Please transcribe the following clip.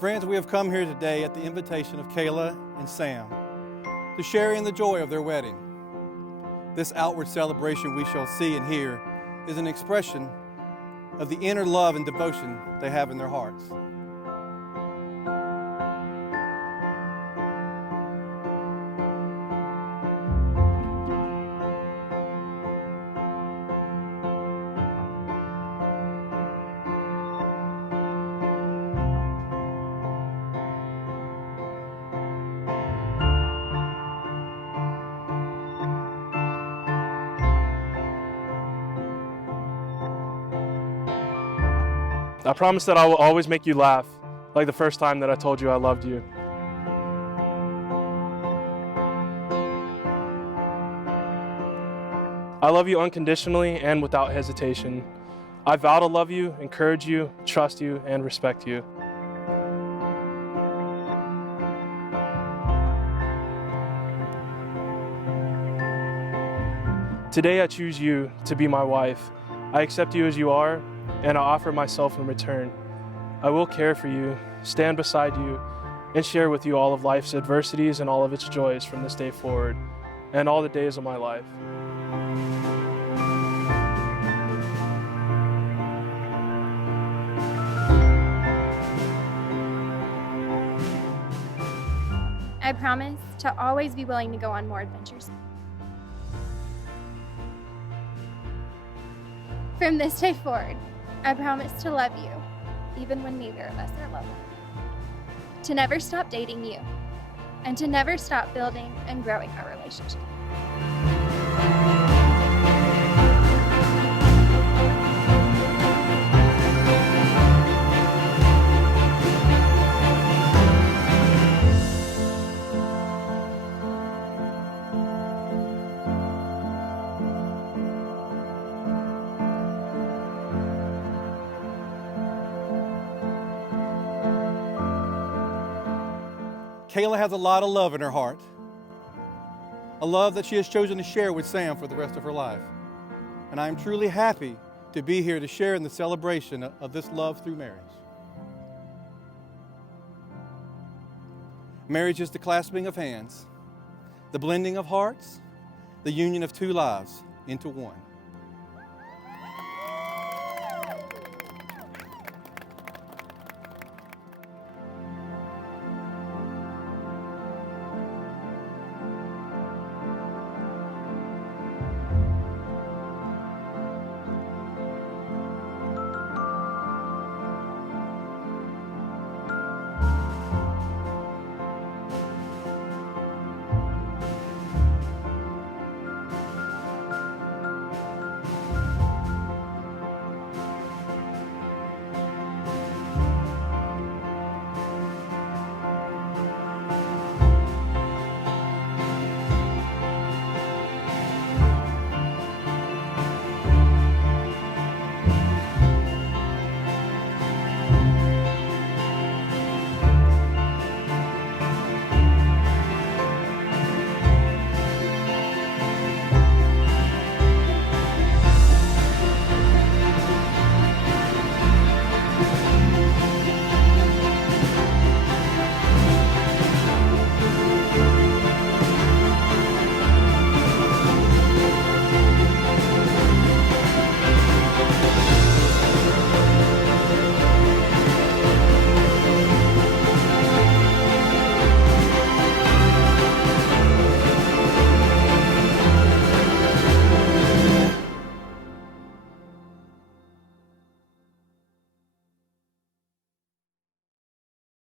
Friends, we have come here today at the invitation of Kayla and Sam to share in the joy of their wedding. This outward celebration we shall see and hear is an expression of the inner love and devotion they have in their hearts. I promise that I will always make you laugh, like the first time that I told you I loved you. I love you unconditionally and without hesitation. I vow to love you, encourage you, trust you, and respect you. Today I choose you to be my wife. I accept you as you are, and I offer myself in return. I will care for you, stand beside you, and share with you all of life's adversities and all of its joys from this day forward, and all the days of my life. I promise to always be willing to go on more adventures. From this day forward, I promise to love you, even when neither of us are loving. To never stop dating you, and to never stop building and growing our relationship. Kayla has a lot of love in her heart, a love that she has chosen to share with Sam for the rest of her life. And I am truly happy to be here to share in the celebration of this love through marriage. Marriage is the clasping of hands, the blending of hearts, the union of two lives into one.